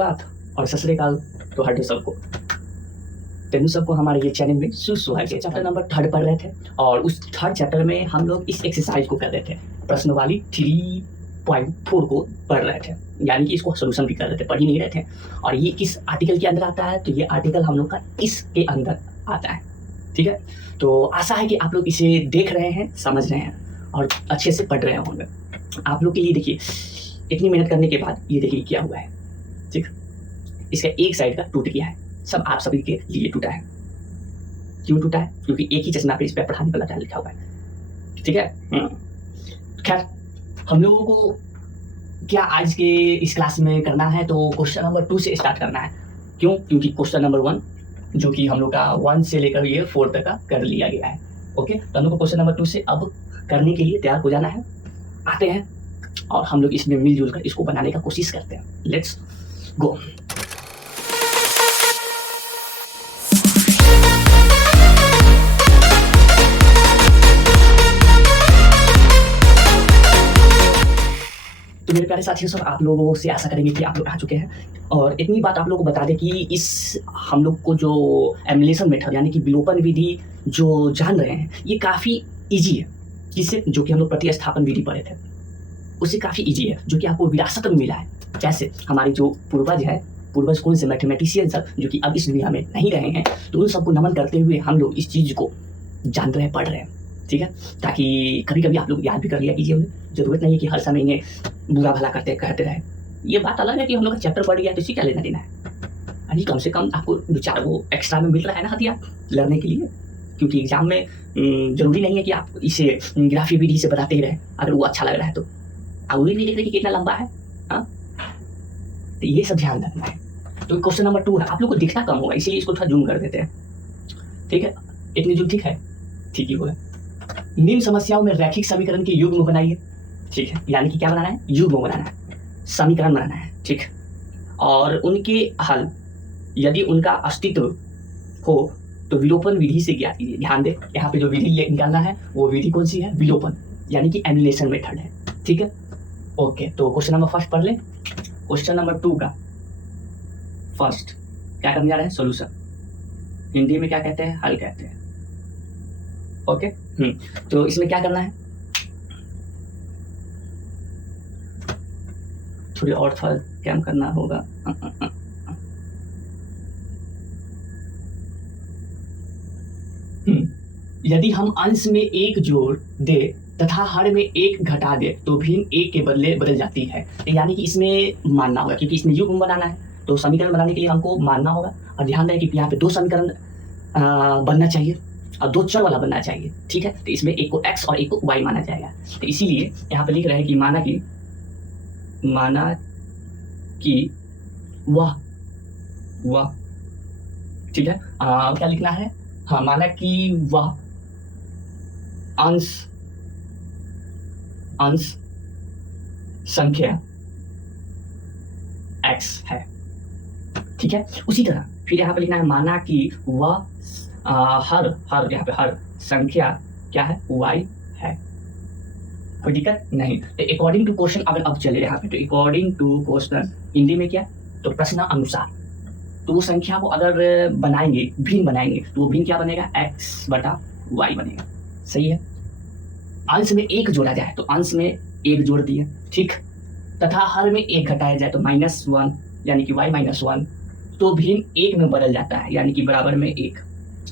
सुप्रभात और सत श्री अकाल तो हर सबको। तेनू सबको हमारे ये चैनल में सुस्वागत है। चैप्टर नंबर 3 पढ़ रहे थे और उस 3rd चैप्टर में हम लोग इस एक्सरसाइज को कर रहे थे, प्रश्नवाली 3.4 को पढ़ रहे थे, यानी कि इसको सोल्यूशन भी कर रहे थे, पढ़ ही नहीं रहे थे। और ये किस आर्टिकल के अंदर आता है, तो ये आर्टिकल हम लोग का इसके अंदर आता है। ठीक है, तो आशा है कि आप लोग इसे देख रहे हैं, समझ रहे हैं और अच्छे से पढ़ रहे होंगे। आप लोग के लिए देखिए, इतनी मेहनत करने के बाद ये देखिए क्या हुआ है। ठीक, इसका एक साइड का टूट गया है, सब आप सभी के लिए टूटा है। क्यों टूटा है? क्योंकि एक ही चश्मा पे इस पे पढ़ाने वाला लिखा हुआ है। ठीक है, खैर हम लोगों को क्या आज के इस क्लास में करना है, तो क्वेश्चन नंबर 2 से स्टार्ट करना है। क्यों? क्योंकि क्वेश्चन नंबर 1 जो कि हम लोग का 1 से लेकर ये 4 तक का कर लिया गया है। ओके, तो हम लोग को क्वेश्चन नंबर 2 से अब करने के लिए तैयार हो जाना है। आते हैं और हम लोग इसमें मिलजुल कर इसको बनाने का कोशिश करते हैं। Let's go. तो मेरे प्यारे साथियों, सब आप लोगों से आशा करेंगे कि आप लोग आ चुके हैं। और इतनी बात आप लोगों को बता दें कि इस हम लोग को जो एमुलेशन मेथड यानी कि विलोपन विधि जो जान रहे हैं, ये काफ़ी इजी है। जिससे जो कि हम लोग प्रतिस्थापन विधि पढ़े थे, उससे काफ़ी इजी है, जो कि आपको विरासत में मिला है। जैसे हमारे जो पूर्वज है, पूर्वज कौन से मैथमेटिशियन सब जो कि अब इस दुनिया में नहीं रहे हैं, तो उन सबको नमन करते हुए हम लोग इस चीज़ को जान रहे हैं, पढ़ रहे हैं। ठीक है, ताकि कभी कभी आप लोग याद भी कर लिया कीजिए। जरूरत नहीं है कि हर समय इन्हें बुरा भला कहते रहे। ये बात अलग है कि हम लोग का चैप्टर पढ़ गया तो इसी क्या लेना देना है। अभी कम से कम आपको 2-4 वो एक्स्ट्रा में मिल रहा है ना हथियार लड़ने के लिए। क्योंकि एग्जाम में जरूरी नहीं है कि आप इसे ग्राफी विधि से बताते ही रहे, अगर वो अच्छा लग रहा है तो। आप वो भी नहीं देख रहे कि कितना लंबा है। हाँ, तो ये सब ध्यान रखना है। तो क्वेश्चन नंबर 2 है, आप लोग को दिखना कम होगा, इसीलिए इसको थोड़ा जूम कर देते हैं। ठीक है, इतनी जूम ठीक है, ठीक ही होगा। निम्न समस्याओं में रैखिक समीकरण के युग्म बनाइए। ठीक है, यानी कि क्या बनाना है? युग्म बनाना है, समीकरण बनाना है। ठीक, और उनके हल यदि उनका अस्तित्व हो तो विलोपन विधि से ज्ञात कीजिए। ध्यान दें, यहाँ पे जो विधि निकालना है वो विधि कौन सी है? विलोपन, यानी कि एमुलेशन मेथड है। ठीक है, ओके। तो क्वेश्चन नंबर 1 पढ़ ले। क्वेश्चन नंबर 2 का फर्स्ट क्या करने जा रहे हैं? सॉल्यूशन। हिंदी में क्या कहते हैं? हल कहते हैं। ओके, तो इसमें क्या करना है? थोड़ी और थोड़ा कैम करना होगा। यदि हम अंश में 1 जोड़ दे तथा हर में 1 घटा दे तो भिन्न 1 के बदले बदल जाती है। यानी कि इसमें मानना होगा, क्योंकि इसमें युग्म बनाना है तो समीकरण बनाने के लिए हमको मानना होगा। और ध्यान रहे कि यहाँ पे 2 समीकरण बनना चाहिए और 2 चर वाला बनना चाहिए। ठीक है, तो इसमें एक को x और एक को y माना जाएगा। तो इसीलिए यहाँ पे लिख रहे हैं कि माना कि वह ठीक है, क्या लिखना है? हाँ, माना कि वह अंश संख्या x है। ठीक है, उसी तरह फिर यहाँ पे लिखना है माना कि वह हर यहाँ पे हर संख्या क्या है? y है। कोई दिक्कत नहीं। तो अकॉर्डिंग टू क्वेश्चन अगर अब चले यहाँ पे, तो अकॉर्डिंग टू क्वेश्चन हिंदी में क्या? तो प्रश्न अनुसार। तो वो संख्या को अगर बनाएंगे, भिन्न बनाएंगे, तो वो भिन्न क्या बनेगा? x/y बनेगा। सही है। अंश में 1 जोड़ा जाए तो अंश में 1 जोड़ दिए। ठीक, तथा हर में 1 घटाया जाए तो -1 यानी कि y-1, तो भिन्न 1 में बदल जाता है, यानी कि बराबर में 1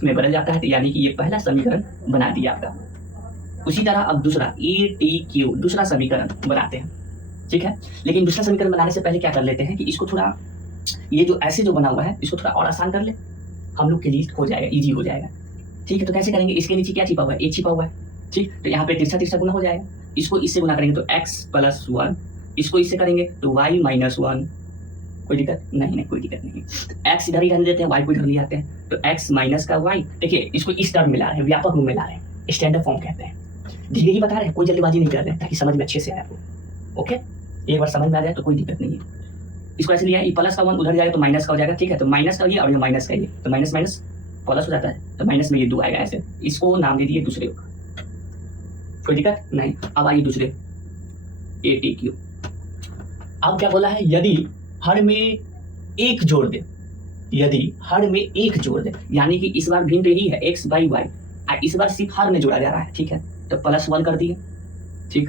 में बदल जाता है। तो यानी कि ये पहला समीकरण बना दिया आपका। उसी तरह अब दूसरा ATQ दूसरा समीकरण बनाते हैं। ठीक है, लेकिन दूसरा समीकरण बनाने से पहले क्या कर लेते हैं कि इसको थोड़ा, ये जो ऐसे जो बना हुआ है इसको थोड़ा और आसान कर ले, हम लोग के लिए हो जाएगा, इजी हो जाएगा। ठीक है, तो कैसे करेंगे? इसके नीचे क्या छिपा हुआ है? a छिपा हुआ है। ठीक, तो यहाँ पे तिरछा गुना हो जाएगा। इसको इससे गुना करेंगे तो x+1, इसको इससे करेंगे तो y-1। कोई दिक्कत नहीं, कोई दिक्कत नहीं। x इधर ही रहने देते हैं, y को इधर ले आते हैं, तो x माइनस का y। देखिए, इसको इस टर्म में ला रहे हैं, व्यापक रूप में ला रहे हैं, स्टैंडर्ड फॉर्म कहते हैं। धीरे ही बता रहे हैं, कोई जल्दबाजी नहीं कर रहे हैं, ताकि समझ में अच्छे से आए आपको। ओके, एक बार समझ में आ जाए तो कोई दिक्कत नहीं है। इसको ऐसे लिया, प्लस का 1 उधर जाएगा तो माइनस का हो जाएगा। ठीक है, तो माइनस का ये और ये माइनस का ये, तो माइनस माइनस प्लस हो जाता है, तो माइनस में ये 2 आएगा। ऐसे इसको नाम दे दिए दूसरे का, कोई दिक्कत नहीं। अब आइए दूसरे ATQ। अब क्या बोला है? यदि हर में एक जोड़ दे, यदि हर में एक जोड़ दे, यानी कि इस बार भिन्न यही है x बाई वाई, इस बार सिर्फ हर में जोड़ा जा रहा है, ठीक है, तो +1 कर दिए, ठीक,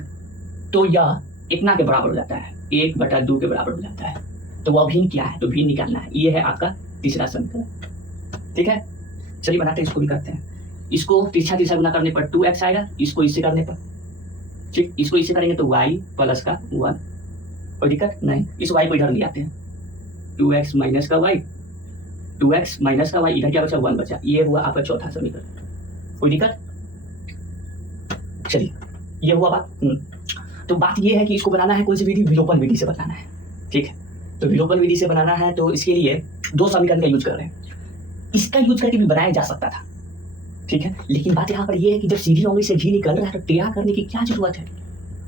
तो यह इतना के बराबर हो जाता है, 1/2 के बराबर हो जाता है। तो वह भिन्न क्या है, तो भिन्न निकालना है, ये है आपका तीसरा समीकरण, ठीक है। चलिए बनाते हैं, इसको भी करते हैं। इसको तिरछा गुना करने पर 2x आएगा, इसको इससे करने पर, ठीक, इसको इससे करेंगे तो y प्लस का 1, कोई दिक्कत नहीं। इस y को इधर ले आते हैं, 2x माइनस का y, 2x माइनस का y, इधर क्या बचा, 1 बचा, ये हुआ आपका चौथा समीकरण, कोई दिक्कत। चलिए ये हुआ बात। तो बात ये है कि इसको बनाना है कौन सी विधि, विलोपन विधि से बनाना है, ठीक है। तो विलोपन विधि से बनाना है, तो इसके लिए दो समीकरण का यूज कर रहे हैं। इसका यूज करके भी बनाया जा सकता था, ठीक है, लेकिन बात यहाँ पर ये है कि जब सीधी उंगली से घी निकल रहा है तो टेढ़ा करने की क्या जरूरत है।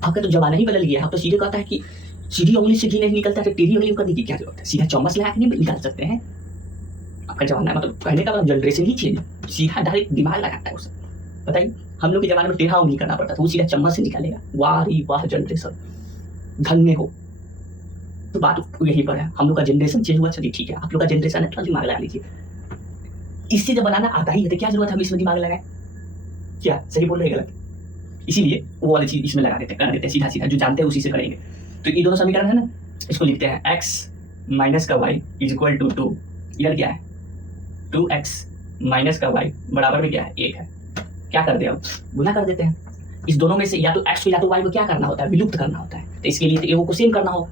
आपका तो जमाना ही बदल गया, आप तो सीधे कहता है कि सीधी उंगली से घी नहीं निकलता तो टेढ़ी उंगली करने की क्या जरूरत है, सीधा चम्मच लगा के नहीं निकाल सकते हैं। आपका जमाना मतलब कहने का मतलब जनरेशन ही चेंज, सीधा डायरेक्ट दिमाग लगाता है उसे। बताइए, हम लोग के जमाने में टेढ़ा उंगली करना पड़ता था, वो सीधा चम्मच से निकालेगा। वाह रे वाह जनरेशन, धन्य हो। तो बात यही पर है, हम लोग का जनरेशन चेंज हुआ, चलिए ठीक है, आप लोग का जनरेशन है, थोड़ा दिमाग लगा लीजिए। इससे जब बनाना आता ही है तो क्या जरूरत है हम इसमें दिमाग लगाए, क्या सही बोल रहे हैं गलत, इसीलिए वो वाली चीज इसमें लगा देते कर देते हैं, सीधा सीधा जो जानते हैं उसी से करेंगे। तो ये दोनों समीकरण है ना, इसको लिखते हैं x माइनस का y इज इक्वल टू 2, इधर क्या है 2x माइनस का y बराबर में क्या है 1 है। क्या कर दे, अब गुना कर देते हैं। इस दोनों में से या तो x को या तो y को क्या करना होता है, विलुप्त करना होता है। तो इसके लिए तो एगो को सेम करना हो,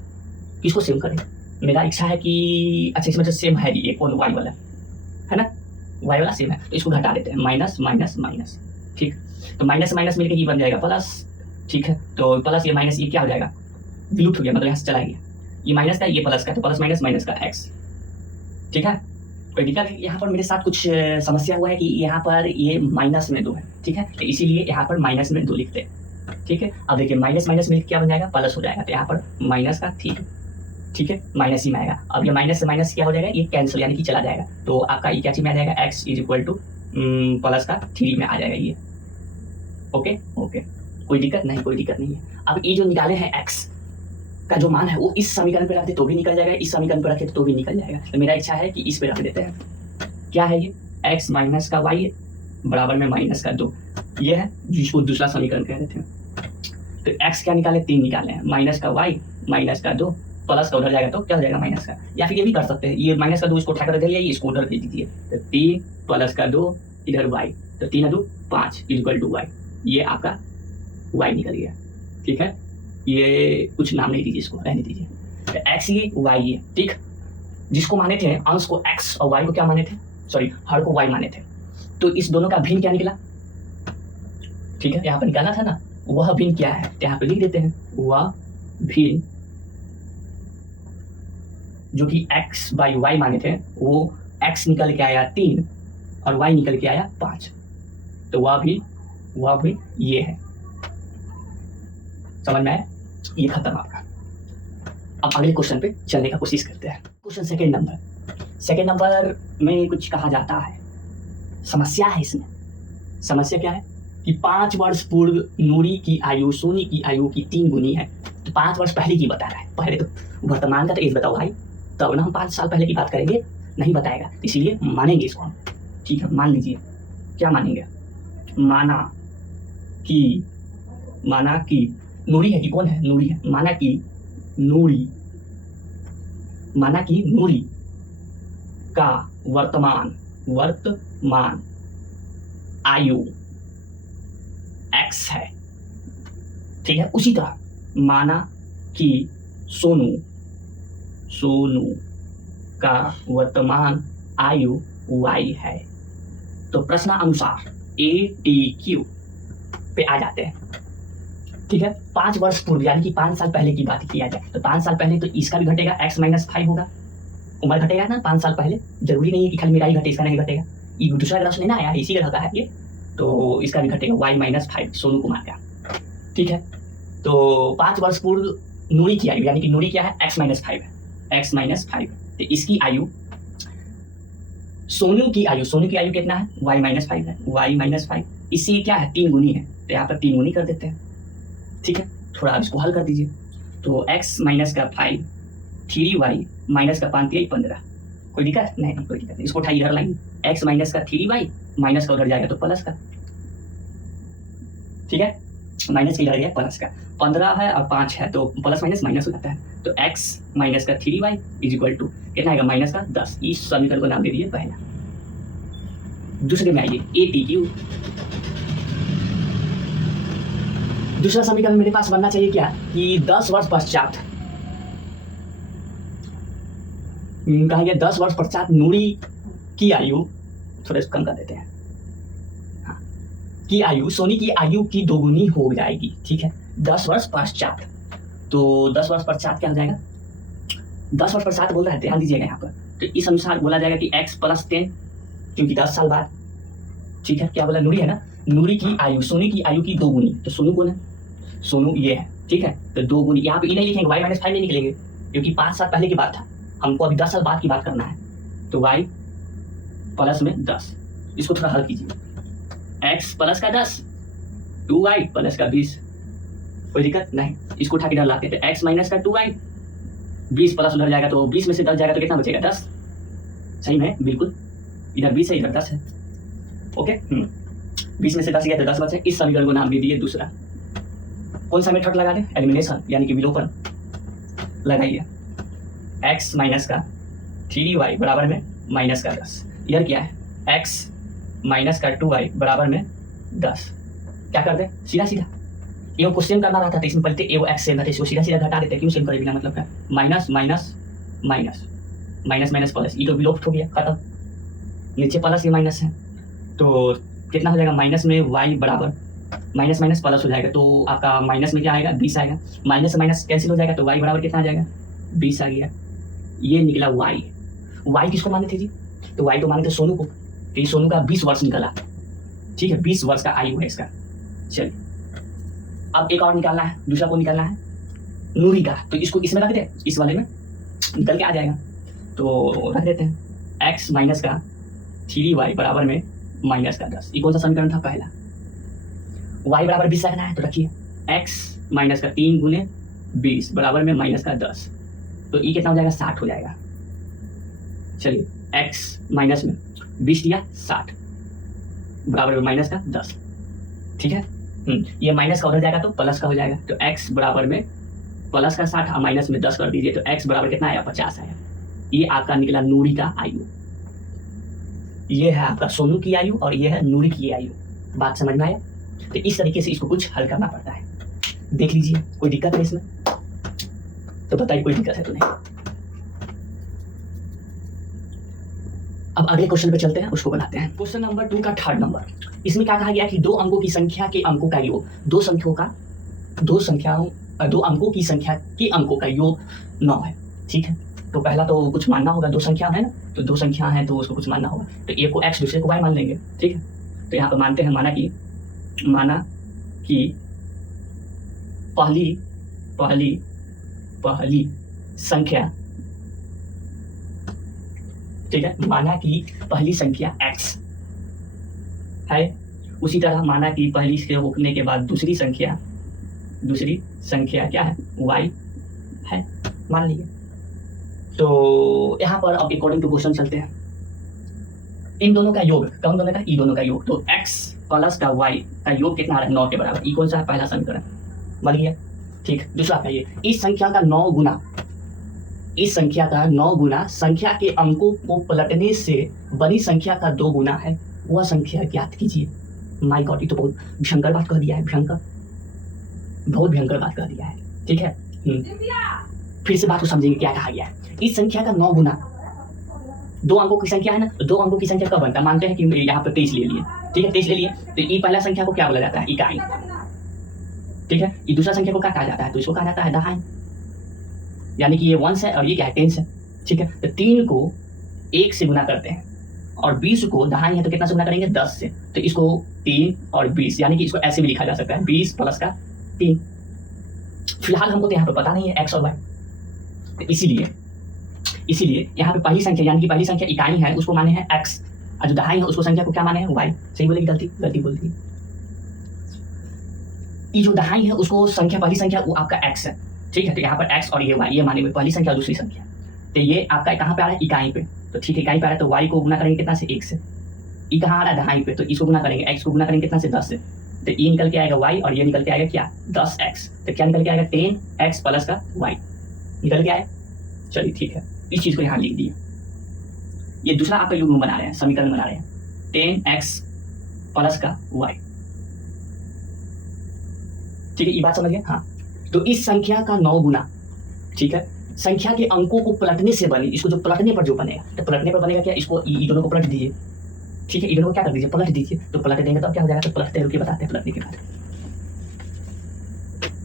किसको सेम करें, मेरा इच्छा है कि अच्छा इसमें तो सेम है ये कौन y वाला है ना, y वाला सेम है, तो इसको घटा देते हैं, माइनस माइनस माइनस, ठीक। तो माइनस माइनस मिलकर ये बन जाएगा प्लस, ठीक है। तो प्लस ये माइनस ये क्या हो जाएगा, विलुप्त हो गया, मतलब यहाँ से चला गया, ये माइनस का ये प्लस का, तो प्लस माइनस माइनस का x, ठीक है। कोई दिक्कत है, यहाँ पर मेरे साथ कुछ समस्या हुआ है कि यहाँ पर ये माइनस में 2 है, ठीक है, तो इसीलिए यहाँ पर माइनस में 2 लिखते हैं, ठीक है। अब देखिए माइनस माइनस में क्या बन जाएगा, प्लस हो जाएगा, तो यहाँ पर माइनस का 3, ठीक है, माइनस ही में आएगा। अब ये माइनस से माइनस क्या हो जाएगा, ये कैंसिल यानी कि चला जाएगा, तो आपका ये क्या चीज में आ जाएगा, x is equal two plus का 3 में आ जाएगा ये, ओके ओके, कोई दिक्कत नहीं, कोई दिक्कत नहीं है। अब ये जो निकाले हैं x का जो मान है वो इस समीकरण पे रखते तो भी निकल जाएगा, इस समीकरण पे रखे तो भी निकल जाएगा। तो मेरा इच्छा है कि इस पे रख देते हैं, क्या है ये x माइनस का y बराबर में माइनस का 2, ये है जिसको दूसरा समीकरण कह देते हैं। तो x क्या निकाले, 3 निकाले हैं, माइनस का y माइनस का 2, प्लस का उधर जाएगा तो क्या हो जाएगा माइनस का, या फिर ये भी कर सकते हैं, ये माइनस का 2 इसको उठाकर इधर ले आइए, इसको उधर भेज दीजिए, तो 3 प्लस का 2 इधर y, तो 3 2 5 इक्वल टू y, ये आपका y निकल गया, ठीक है। ये कुछ नाम नहीं दीजिए, इसको रहने दीजिए, तो x ये y ये, ठीक। जिसको माने थे अंश को x और y को क्या माने थे, सॉरी हर को y माने थे, तो इस दोनों का भिन्न क्या निकला, ठीक है, यहाँ पर निकाला था ना, वह भिन्न क्या है, यहाँ पे लिख देते हैं, वह भिन्न जो कि x बाई y माने थे, वो x निकल के आया 3 और y निकल के आया 5, तो वह भी ये है, समझ में आया, ये खत्म आपका। अब अगले क्वेश्चन पे चलने का कोशिश करते हैं। क्वेश्चन सेकंड नंबर में कुछ कहा जाता है, समस्या है इसमें। समस्या क्या है कि 5 वर्ष पूर्व नूरी की आयु सोनी की आयु की 3 गुनी है। तो 5 वर्ष पहले की बता रहा है, पहले तो वर्तमान का तो एज बताओ भाई, तब ना हम 5 साल पहले की बात करेंगे, नहीं बताएगा, इसीलिए मानेंगे इसको हम, ठीक है। मान लीजिए, क्या मानेंगे, माना कि नूरी है कि कौन है, नूरी है, माना कि नूरी का वर्तमान आयु x है, ठीक है। उसी तरह माना कि सोनू का वर्तमान आयु y है। तो प्रश्नानुसार ATQ पे आ जाते हैं, ठीक है। 5 वर्ष पूर्व यानी कि 5 साल पहले की बात किया जाए तो 5 साल पहले तो इसका भी घटेगा, x माइनस 5 होगा, उम्र घटेगा ना 5 साल पहले, जरूरी नहीं है कि खाली मेरा ही घटे, इसका नहीं घटेगा, ये दूसरा ग्रह से नहीं ना आया, इसी ग्रह का है ये, तो इसका भी घटेगा y माइनस 5 सोनू कुमार का, ठीक है। तो 5 वर्ष पूर्व नूरी की आयु यानी कि नूरी क्या है, x माइनस 5 है, x माइनस 5, तो इसकी आयु, सोनू की आयु कितना है, y माइनस 5 है, y माइनस 5, इससे क्या है 3 गुनी है, तो यहाँ पर 3 गुनी कर देते हैं, ठीक है। थोड़ा आप इसको हल कर दीजिए, तो x माइनस का 5 3y माइनस का 5 3 15, कोई दिक्कत नहीं, नहीं कोई दिक्कत नहीं। इसको उठाइए इधर लाइन, x माइनस का 3y माइनस का उधर जाएगा तो प्लस का, ठीक है, माइनस का इधर गया प्लस का, 15 है और 5 है तो प्लस माइनस माइनस हो जाता है, तो x माइनस का 3y इज इक्वल टू कितना आएगा माइनस का 10। इस समीकरण को नाम दे दीजिए पहला। दूसरे में आइए ATQ। दूसरा समीकरण मेरे पास बनना चाहिए क्या कि 10 वर्ष पश्चात, कहेंगे 10 वर्ष पश्चात नूरी की आयु, थोड़ा कम कर देते हैं, हाँ, की आयु, सोनी की आयु की दोगुनी हो जाएगी, ठीक है, 10 वर्ष पश्चात। तो 10 वर्ष पश्चात क्या हो जाएगा, 10 वर्ष पश्चात बोल रहा है, ध्यान दीजिएगा यहाँ पर, तो इस अनुसार बोला जाएगा कि x प्लस 10, क्योंकि 10 साल बाद, ठीक है, क्या बोला, नूरी है ना, नूरी की आयु, सोनी की आयु की दोगुनी, तो सोनू कौन है, सोनू ये है, ठीक है, तो दोगुनी, यहाँ पे ये नहीं लिखेंगे, y माइनस 5 नहीं निकलेंगे, क्योंकि 5 साल पहले की बात था, हमको अभी 10 साल बाद की बात करना है, तो y प्लस में 10, इसको थोड़ा हल कीजिए, x प्लस का 10, 2y प्लस का 20, कोई दिक्कत नहीं, इसको उठा के इधर लाते हैं, तो x माइनस का 2y, 20 प्लस उधर जाएगा तो 20 में से 10 जाएगा तो कितना बचेगा 10, सही में बिल्कुल, इधर 20 है इधर 10 है, ओके, 20 में से 10 गया तो 10 बचे। इस समीकरण को नाम दे दिए दूसरा। कौन सा मेथड लगा दें, एलिमिनेशन यानी कि विलोपन लगाइए, x माइनस का 3y बराबर में माइनस का 10, इधर क्या है x माइनस का 2y बराबर में 10, क्या कर दे सीधा सीधा, ये को सेम करना रहता है तो इसमें पहले ये x सेम है तो इसको सीधा सीधा घटा देते हैं, क्यों सेम करे बिना मतलब का, minus minus minus minus minus plus, ये तो विलोप हो गया खत्म, नीचे प्लस ये माइनस है, तो कितना हो जाएगा माइनस में y बराबर, माइनस माइनस प्लस हो जाएगा, तो आपका माइनस में क्या आएगा 20 आएगा, माइनस से माइनस कैंसिल हो जाएगा तो y बराबर कितना आ जाएगा 20 आ गया, ये निकला y किसको माने थे जी, तो y तो माने थे सोनू को, तो ये सोनू का 20 वर्ष निकला, ठीक है, 20 वर्ष का आयु है इसका। चलिए अब एक और निकालना है, दूसरा को निकालना है नूरी का, तो इसको इसमें रख दे, इस वाले में निकल के आ जाएगा, तो रख देते हैं x माइनस का 3y बराबर में माइनस का 10, ये कौन सा समीकरण था पहला, y बराबर 20 रखना है, तो रखिए x माइनस का 3 गुने 20 बराबर में माइनस का 10, तो ये कितना हो जाएगा 60 हो जाएगा। चलिए x माइनस में 20 दिया 60 बराबर में माइनस का 10, ठीक है, ये माइनस का उधर जाएगा तो प्लस का हो जाएगा, तो x बराबर में प्लस का 60 और माइनस में 10 कर दीजिए, तो x बराबर कितना आया 50 आया। ये आपका निकला नूरी का आयु, ये है आपका सोनू की आयु और ये है नूरी की आयु, बात समझ में आया। तो इस तरीके से इसको कुछ हल करना पड़ता है, देख लीजिए कोई दिक्कत है इसमें, तो बताइए कोई दिक्कत है तो नहीं। अब अगले क्वेश्चन पे चलते हैं, उसको बनाते हैं। क्वेश्चन नंबर 2 का थर्ड नंबर, इसमें क्या कहा गया कि दो अंकों की संख्या के अंकों का योग, दो अंकों की संख्या के अंकों का योग 9 है, ठीक है, तो पहला तो कुछ मानना होगा, दो संख्या है ना, तो दो संख्या है तो उसको कुछ मानना होगा, तो एक को x दूसरे को y मान लेंगे, ठीक है, तो यहाँ पर मानते हैं, माना कि पहली संख्या, ठीक है, माना कि पहली संख्या x है, उसी तरह माना कि पहली से होने के बाद दूसरी संख्या क्या है y है, मान लीजिए। तो यहाँ पर अब अकॉर्डिंग टू क्वेश्चन चलते हैं, इन दोनों का योग, कौन दोनों का, ई दोनों का योग, तो x प्लस का y का योग कितना आ रहा है 9 के बराबर, ई कौन सा है पहला समीकरण, मान लिया, ठीक। दूसरा कहिए इस संख्या का 9 गुना संख्या के अंकों को पलटने से बड़ी संख्या का 2 गुना है, वह संख्या ज्ञात कीजिए। माय गॉड, ये तो बहुत भयंकर बात कह दिया है, बहुत भयंकर बात कह दिया है, ठीक है। फिर से बात को समझेंगे क्या कहा गया है। इस संख्या का 9 गुना, दो अंकों की संख्या है ना, तो दो अंकों की संख्या कब बनता है, मानते हैं कि यहाँ पे 23 ले लिए, ठीक है, 23 ले लिए, तो ये पहला संख्या को क्या बोला जाता है, इकाई, ठीक है, ये दूसरा संख्या को क्या कहा जाता है, तो इसको कहा जाता है दहाई, यानी कि ये 1 है और ये क्या है 10 है, ठीक है, तो 3 को 1 से गुना करते हैं और 20 को दहाई है तो कितना से गुना करेंगे 10 से, तो इसको 3 और 20, यानी कि इसको ऐसे भी लिखा जा सकता है 20 प्लस का 3। फिलहाल हमको तो यहाँ पे पता नहीं है x और y, तो इसीलिए यहाँ पे पहली संख्या, यानी कि पहली संख्या इकाई है, उसको माने हैं x, और जो दहाई है उसको संख्या को क्या माने हैं y। सही बोलेगी, गलती बोल दी। ये जो दहाई है उसको संख्या, पहली संख्या वो आपका x है, ठीक है, तो यहाँ पर x और ये y, ये माने हुए पहली संख्या और दूसरी संख्या, तो ये आपका कहाँ पे आ रहा है, इकाई पे, तो ठीक है इकाई पे आ रहा है, तो वाई को गुना करेंगे कितना से 1 से, ई कहाँ आ रहा है दहाई पे, तो इसको गुना करेंगे, एक्स को गुना करेंगे कितना से 10 से, तो ई निकल के आएगा वाई और ये निकल के आएगा क्या 10x, तो क्या निकल के आएगा 10x प्लस का वाई निकल के आया। चलिए ठीक है, इस चीज़ को यहाँ लिख दिया। ये दूसरा आपका युग्म बना रहे हैं, समीकरण बना रहे हैं 10x प्लस का y, ठीक है ये बात समझ गए। हाँ, तो इस संख्या का 9 गुना, ठीक है, संख्या के अंकों को पलटने से बनी, इसको जो पलटने पर जो बनेगा, तो पलटने पर बनेगा क्या, इसको ई दोनों को पलट दीजिए, ठीक है, ई दोनों को क्या कर दीजिए पलट दीजिए, तो पलट देंगे तो अब क्या हो जाएगा, तो पलटते रुके बताते हैं पलटने के बाद,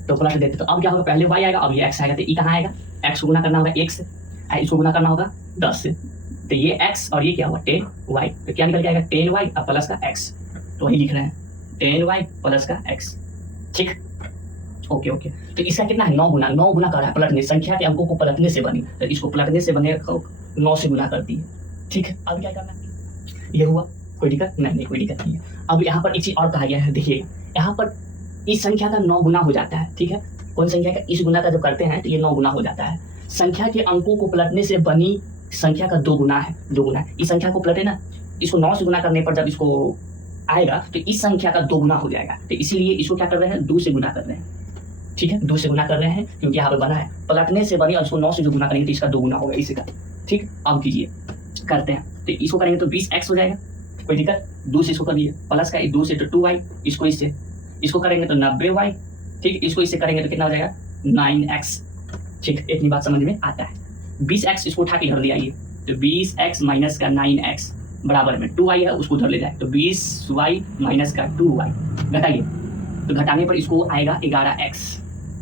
तो पलट देते तो अब क्या होगा, पहले y आएगा, अब ये x आएगा, तो ई कहाँ आएगा, x को गुना करना होगा 1 से, इसको गुना करना होगा 10 से, तो ये x और ये क्या हुआ 10y, तो क्या निकल के आएगा 10y और प्लस का x, तो वही लिख रहे हैं 10y प्लस का x, ठीक, ओके ओके। तो इसका कितना है 9 गुना, 9 गुना कर रहा है पलटने, संख्या के अंकों को पलटने से बनी, तो इसको पलटने से बने 9 से गुना कर दिए, ठीक है। अब क्या करना है, ये हुआ, कोई दिक्कत नहीं, कोई दिक्कत नहीं है। अब यहाँ पर एक चीज और कहा गया है, देखिए यहाँ पर इस संख्या का 9 गुना हो जाता है, ठीक है, कौन संख्या का, इस गुना का जब करते हैं तो ये 9 गुना हो जाता है, संख्या के अंकों को पलटने से बनी संख्या का 2 गुना है, 2 गुना है, इस संख्या को पलटे ना, इसको 9 से गुना करने पर जब इसको आएगा तो इस संख्या का 2 गुना हो जाएगा, तो इसीलिए इसको क्या कर रहे हैं 2 से गुना कर रहे हैं, ठीक है, 2 से गुना कर रहे हैं क्योंकि यहाँ पर बना है पलटने से बनी और इसको 9 से जो गुना करेंगे तो इसका 2 गुना होगा इसी का, ठीक। अब कीजिए करते हैं, तो इसको करेंगे तो 20x हो जाएगा, कोई दिक्कत, 2 से इसको कर दिए प्लस का 2 से तो 2y, इसको इससे इसको करेंगे तो 90y, ठीक, इसको इससे करेंगे तो कितना हो जाएगा 9x, ठीक, इतनी बात समझ में आता है। 20x इसको उठा के इधर ले आइए, तो 20x माइनस का 9x बराबर में 2y है, उसको उधर ले जाए, तो 20y माइनस का 2y घटाइए, तो घटाने पर इसको आएगा 11x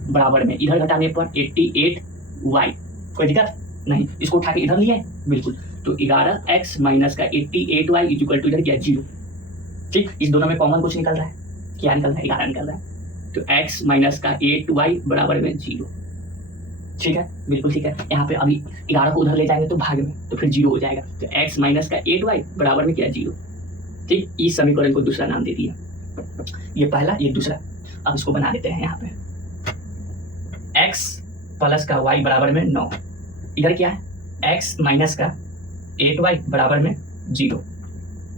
बराबर में, इधर घटाने पर 88y, कोई दिक्कत नहीं, इसको उठा के इधर लिए बिल्कुल, तो 11x माइनस का 88y इक्वल टू इधर क्या 0, ठीक, इस दोनों में कॉमन कुछ निकल रहा है, क्या निकल रहा है 11 निकल रहा है, तो x माइनस का 8y बराबर में 0, ठीक है, बिल्कुल ठीक है। यहाँ पे अभी 11 को उधर ले जाएंगे तो भाग में, तो फिर 0 हो जाएगा, तो x माइनस का 8y बराबर में क्या 0, ठीक, इस समीकरण को दूसरा नाम दे दिया, ये पहला ये दूसरा। अब इसको बना देते हैं यहाँ पे x प्लस का y बराबर में 9, इधर क्या है x माइनस का 8y बराबर में 0,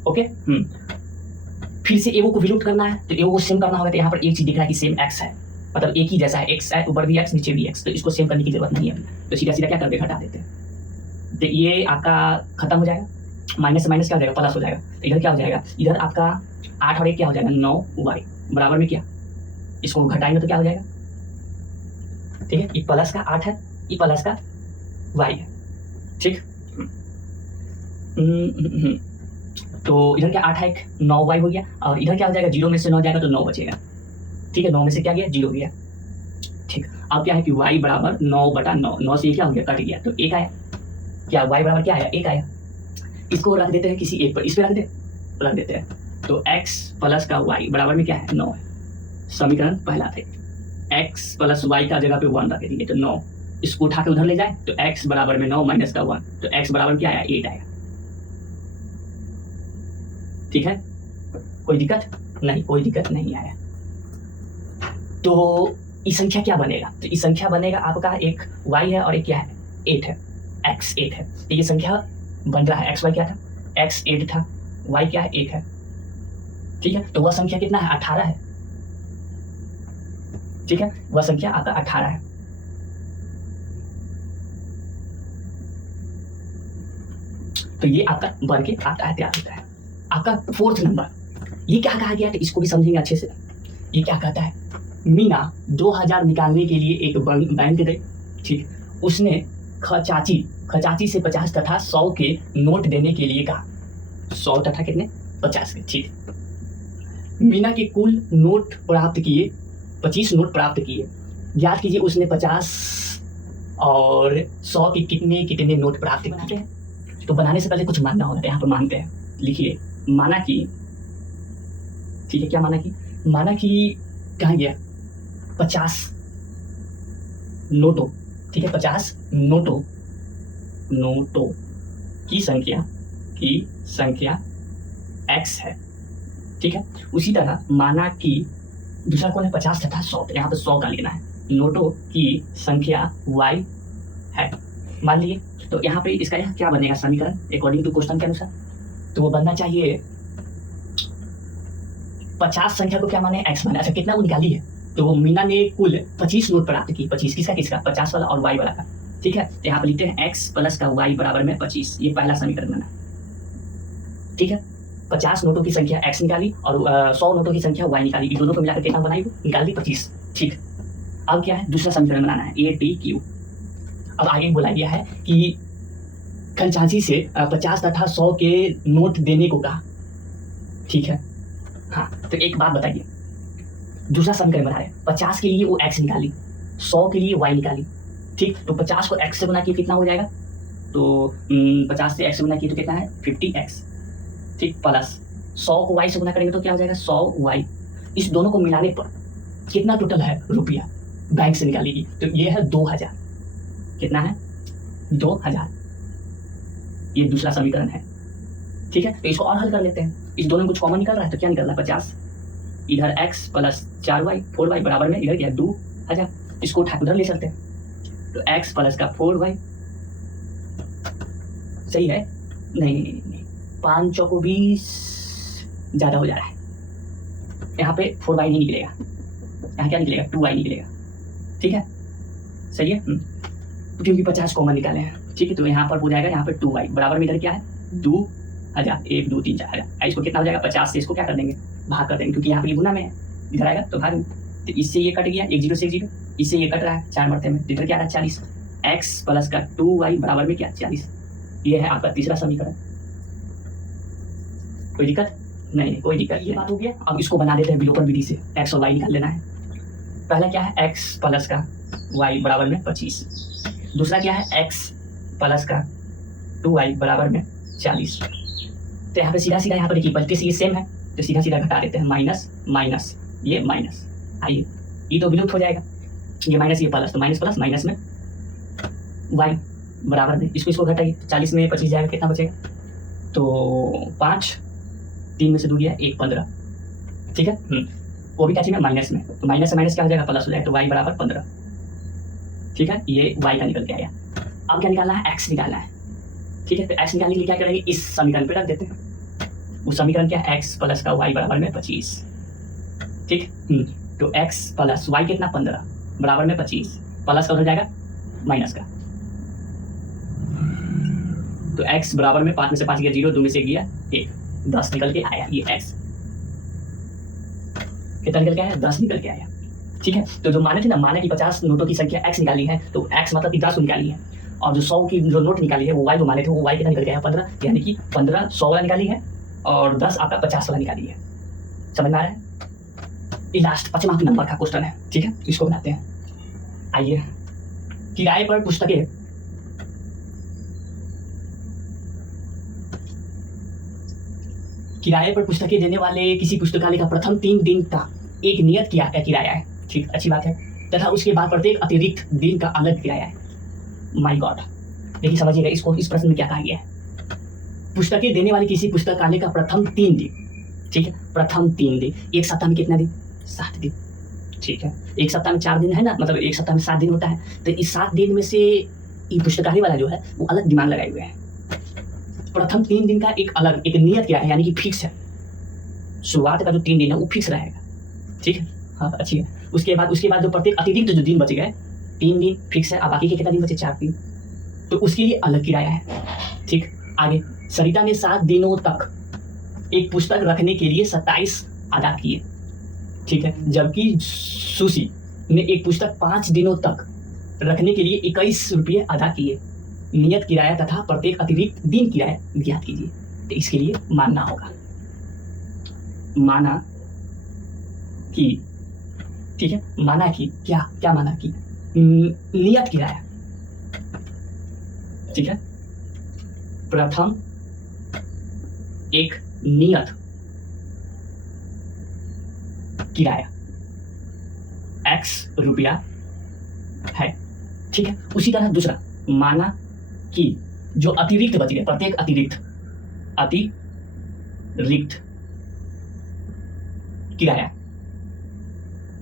ओके। फिर से एगो को विलुप्त करना है तो एगो को सेम करना होगा, तो यहाँ पर एक चीज दिख रहा है कि सेम x है, मतलब एक ही जैसा है, x है, ऊपर भी x नीचे भी x, तो इसको सेम करने की जरूरत नहीं है अभी, तो सीधा सीधा क्या करते हैं घटा देते हैं, तो ये आपका खत्म हो जाएगा, माइनस से माइनस क्या हो जाएगा प्लस हो जाएगा, तो इधर क्या हो जाएगा, इधर आपका 8 और 1 क्या हो जाएगा 9y बराबर में क्या, इसको घटाएंगे तो क्या हो जाएगा, ठीक है, ये प्लस का 8 है, ये प्लस का y है, ठीक। तो इधर क्या 8 है 9y हो गया, और इधर क्या हो जाएगा 0 में से 9 जाएगा तो 9 बचेगा, ठीक है, 9 में से क्या गया 0 गया, ठीक। अब क्या है कि y बराबर 9/9, 9 से ये क्या हो गया कट गया, तो 1 आया, क्या y बराबर क्या आया 1 आया, इसको रख देते हैं किसी एक पर, इस पर रख देते हैं, तो x प्लस का y बराबर में क्या है 9 है, समीकरण पहला थे, x प्लस y का जगह पे 1 रख देंगे तो 9, इसको उठा के उधर ले जाए तो x बराबर में 9 माइनस का 1, तो x बराबर क्या आया 8 आया, ठीक है, कोई दिक्कत नहीं, कोई दिक्कत नहीं आया। तो इस संख्या क्या बनेगा, तो इस संख्या बनेगा आपका एक y है और एक क्या है 8 है, x 8 है, तो ये संख्या बन रहा है, xy क्या था x 8 था, y क्या है 1 है, ठीक है, तो वह संख्या कितना है 18 है, ठीक है, वह संख्या आपका 18 है। तो ये आपका बन के आता है, तैयार होता है। आपका 4th नंबर, ये क्या कहा गया है, तो इसको भी समझेंगे अच्छे से। ये क्या कहता है, मीना 2000 निकालने के लिए एक बैंक गई, ठीक, उसने खचाची से 50 तथा 100 के नोट देने के लिए कहा, 100 तथा कितने 50 के, ठीक। मीना के कुल नोट प्राप्त किए 25 नोट प्राप्त किए, याद कीजिए उसने 50 और 100 के कितने कितने नोट प्राप्त किए। तो बनाने से पहले कुछ मानना होगा, यहाँ पर मानते हैं, लिखिए, माना कि, ठीक है, क्या माना कि कहाँ गया 50 नोटों, ठीक है, 50 नोटों की संख्या x है, ठीक है। उसी तरह माना कि दूसरा कौन है 50 तथा 100, यहाँ पर 100 का लेना है, नोटों की संख्या y है, मान लिए। तो यहाँ पे इसका यह क्या बनेगा समीकरण अकॉर्डिंग टू क्वेश्चन के अनुसार? तो वो बनना चाहिए 50 संख्या को क्या माने एक्स माने। अच्छा कितना वो निकाली है? तो वो मीना ने कुल 25 नोट प्राप्त की। 25 किसका किसका? 50 वाला और वाई वाला का। ठीक है, तो यहाँ पर लिखते हैं एक्स प्लस का वाई बराबर में 25। ये पहला समीकरण बना। ठीक है, 50 नोटों की संख्या एक्स निकाली और 100 नोटों की संख्या वाई निकाली। इन दोनों को मिलाकर कितना बनाई? निकाल दी 25। ठीक, अब क्या है? दूसरा समीकरण बनाना है ए टी क्यू। अब आगे बोला गया है कि खजांची से 50 तथा 100 के नोट देने को कहा। ठीक है, हाँ, तो एक बात बताइए, दूसरा समीकरण बना रहे हैं, 50 के लिए वो एक्स निकाली, 100 के लिए वाई निकाली। ठीक, तो 50 को एक्स से गुना किया कितना हो जाएगा? तो 50 से एक्स से गुना किया तो कितना है? 50x। ठीक, प्लस 100 को वाई से गुना करेंगे तो क्या हो जाएगा? 100y। इस दोनों को मिलाने पर कितना टोटल है रुपया बैंक से निकालेगी? तो ये है 2000। कितना है? 2000। ये दूसरा समीकरण है। ठीक है, तो इसको और हल कर लेते हैं। इस दोनों में कुछ कॉमन निकल रहा है तो क्या निकल रहा है? 50 इधर x प्लस 4y 4y बराबर में इधर क्या 2000। इसको उठा उधर ले चलते हैं तो x प्लस का 4y सही है? नहीं, 5 चौको 20 ज्यादा हो जा रहा है। यहाँ पे 4y नहीं निकलेगा, यहाँ क्या निकलेगा? 2y निकलेगा। ठीक है, सही है। क्योंकि 50 कॉमन निकाले हैं। ठीक है, तो यहाँ पर हो जाएगा यहाँ पे 2y बराबर में इधर क्या है? 2000। 1 2 3 4 इसको कितना हो जाएगा? 50 से इसको क्या कर देंगे? भाग कर देंगे, क्योंकि यहाँ पे ये गुना में है, इधर आएगा तो भाग में। तो इससे ये कट गया, 1 0 से 1 0, इससे ये कट रहा है 4 मरते में, इधर क्या आ रहा है? 40। x प्लस का 2y बराबर में क्या? 40। ये है आपका तीसरा समीकरण। कोई दिक्कत नहीं, कोई दिक्कत। ये बात हो गया। अब इसको बना देते हैं विलोपन विधि से। x और y निकाल लेना है। पहला क्या है? x प्लस का y बराबर में 25। दूसरा क्या है? x प्लस का 2y बराबर में 40। तो यहाँ पे सीधा सीधा यहाँ पर देखिए पलटे से ये सेम है तो सीधा सीधा घटा देते हैं, माइनस माइनस ये माइनस। आइए, ये तो विलुप्त हो जाएगा, ये माइनस ये प्लस, तो माइनस प्लस माइनस में y बराबर में इसको घटाइए तो 40 में 25 जाएगा, कितना बचेगा? तो 5, 3 में से 2 गया 1, 15। ठीक है, वो भी क्या चाहिए? माइनस में, तो माइनस से माइनस क्या हो जाएगा? प्लस हो जाएगा, तो y बराबर 15। ठीक है, ये y का निकल के आया। अब क्या निकालना है? x निकालना है। ठीक है, तो x निकालने के लिए क्या करेंगे? इस समीकरण पे रख देते हैं। वो समीकरण क्या है? x प्लस का y बराबर में 25। ठीक, तो x प्लस y कितना? 15 बराबर में 25, प्लस का हो जाएगा माइनस का, तो x बराबर में 5 में से 5 गया 0, 2 में से गया 1, 10 निकल के आया। ये x कितना निकल के आया? 10 निकल के आया। ठीक है, तो जो माने थे ना, माने कि 50 नोटों की संख्या x निकाली है, तो x मतलब कि 10 निकाली है, और जो 100 की जो नोट निकाली है वो y जो माने थे वो y कितना निकल के आया? 15, यानी कि 15 100 वाला निकाली है और 10 आपका 50 वाला निकाली है। समझ में आ रहा है? ये लास्ट 5वां नंबर का क्वेश्चन है। ठीक है, तो इसको बनाते हैं। आइए, किराए पर पुस्तकें देने वाले किसी पुस्तकालय का प्रथम 3 दिन का एक नियत किराया है। ठीक, अच्छी बात है, तथा उसके बाद प्रत्येक अतिरिक्त दिन का अलग किराया है। माय गॉड, देखिए समझिएगा इसको, इस प्रश्न में क्या कहा गया है? पुस्तकें देने वाली किसी पुस्तकालय का प्रथम 3 दिन। ठीक है, प्रथम 3 दिन। एक सप्ताह में कितना दिन? 7 दिन। ठीक है, एक सप्ताह में 4 दिन है ना, मतलब एक सप्ताह में 7 दिन होता है, तो इस 7 दिन में से ये पुस्तकालय वाला जो है वो अलग दिमाग लगाए हुए हैं। प्रथम 3 दिन का एक अलग एक नियत क्या है, यानी कि फिक्स है। शुरुआत का जो 3 दिन है वो फिक्स रहेगा। ठीक है, हाँ अच्छी है। उसके बाद जो प्रत्येक अतिरिक्त जो दिन बच गए, 3 दिन फिक्स है, अब बाकी के कितना दिन बचे? 4 दिन, तो उसके लिए अलग किराया है। ठीक, आगे, सरिता ने 7 दिनों तक एक पुस्तक रखने के लिए 27 अदा किए। ठीक है, जबकि सुशी ने एक पुस्तक 5 दिनों तक रखने के लिए 21 रुपये अदा किए। नियत किराया तथा प्रत्येक अतिरिक्त दिन किराया ज्ञात कीजिए। तो इसके लिए मानना होगा, माना कि, ठीक है, माना कि क्या माना कि नियत किराया। ठीक है, प्रथम एक नियत किराया x रुपया है। ठीक है, उसी तरह दूसरा, माना कि जो अतिरिक्त बच गए, प्रत्येक अतिरिक्त किराया,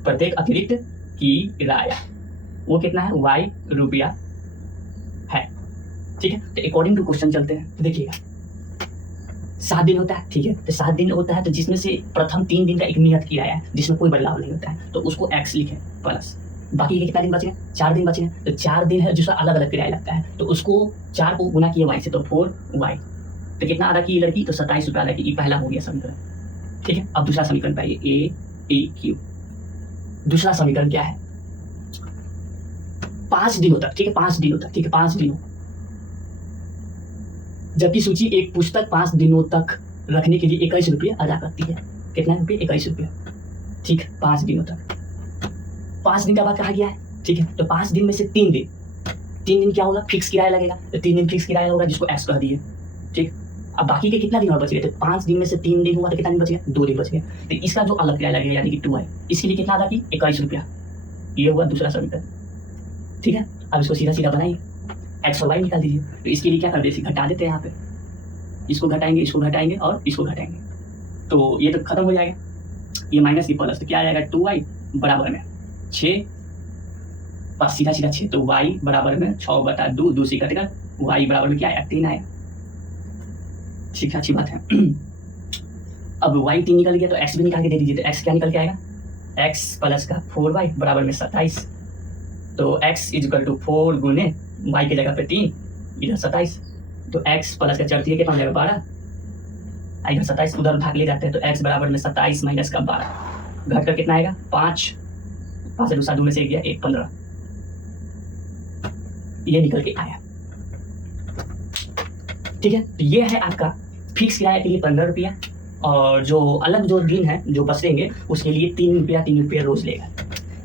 प्रत्येक अतिरिक्त किराया वो कितना है? y रुपया है। ठीक है, तो अकॉर्डिंग टू क्वेश्चन चलते हैं। तो देखिएगा 7 दिन होता है, ठीक है, तो 7 दिन होता है तो जिसमें से प्रथम 3 दिन का एक नियत किराया है जिसमें कोई बदलाव नहीं होता है, तो उसको x लिखें प्लस बाकी के कितना दिन बचे हैं, 4 दिन बचे हैं, तो 4 दिन है जिसका अलग अलग किराया लगता है, तो उसको 4 को गुना किया y से, तो 4y, तो कितना अदा की लड़की, तो 27 रुपये अदा की। ये पहला हो गया समीकरण, ठीक है। अब दूसरा समीकरण पाइए AEQ। दूसरा समीकरण क्या है, 5 दिनों तक, ठीक है, 5 दिनों तक, ठीक है, 5 दिनों, जबकि सूची एक पुस्तक 5 दिनों तक रखने के लिए 21 रुपये अदा करती है। कितना रुपये, 21 रुपये, ठीक, 5 दिनों तक। 5 दिन का बात कहा गया है, ठीक है, तो 5 दिन में से 3 दिन क्या होगा, फिक्स किराया लगेगा, तो 3 दिन फिक्स किराया होगा जिसको x कह दिए, ठीक। अब बाकी के कितना दिन और बच गए, तो 5 दिन में से 3 दिन हुआ तो कितना दिन बच गया, 2 दिन बच गए, तो इसका जो अलग किराया लगेगा यानी कि 2y, इसके लिए कितना अदा की, 21 रुपया। ये हुआ दूसरा समीकरण, ठीक है। अब इसको सीधा सीधा बनाइए, x और y निकाल दीजिए, तो इसके लिए क्या कर देते, घटा देते हैं यहाँ पे, इसको घटाएंगे, इसको घटाएंगे और इसको घटाएंगे, तो ये तो खत्म हो जाएगा, ये माइनस की प्लस, तो क्या आ जाएगा, 2y बराबर में 6, बस सीधा सीधा 6, तो y बराबर में 6/2, 2 से कटेगा, y बराबर में क्या आया, 3 आया, ठीक है, अच्छी बात है। अब y 3 निकल गया तो x भी निकाल के दे दीजिए, तो x क्या निकल के आएगा, x प्लस का 4y बराबर में 27, तो x इक्वल टू 4 गुने y की जगह पे 3, इधर 27, तो x प्लस का चढ़ती है कितना हो जाएगा, 12, इधर 27 उधर भाग ले जाते हैं, तो x बराबर में 27 माइनस का 12, घट कर कितना आएगा, 5 से दूसरा 2 में से 1 गया 1, 15, ये निकल के आया, ठीक है। तो ये है आपका फिक्स किराया के लिए 15 रुपया, और जो अलग जो दिन है जो बचेंगे उसके लिए 3 रुपया रोज लेगा,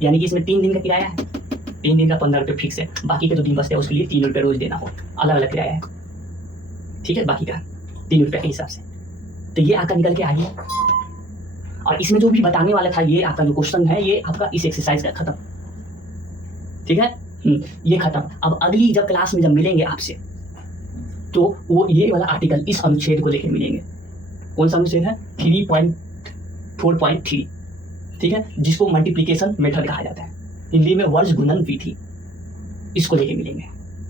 यानी कि इसमें 3 दिन का किराया है, 3 दिन का 15 रुपये फिक्स है, बाकी के जो दिन बचते हैं उसके लिए 3 रुपये रोज देना हो, अलग अलग किराया है, ठीक है, बाकी का 3 रुपये के हिसाब से। तो ये आपका निकल के आ गया, और इसमें जो भी बताने वाला था ये आपका जो क्वेश्चन है ये आपका इस एक्सरसाइज का खत्म, ठीक है, ये खत्म। अब अगली जब क्लास में जब मिलेंगे आपसे तो वो ये वाला आर्टिकल इस अनुच्छेद को लेकर मिलेंगे, कौन सा अनुच्छेद है, 3.4.3, ठीक है, जिसको मल्टीप्लिकेशन मेथड कहा जाता है, हिंदी में वर्ष गुणन विधि, इसको लेके मिलेंगे।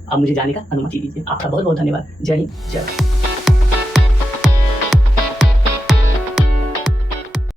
अब मुझे जाने का अनुमति दीजिए, आपका बहुत बहुत धन्यवाद, जय हिंद, जय भारत।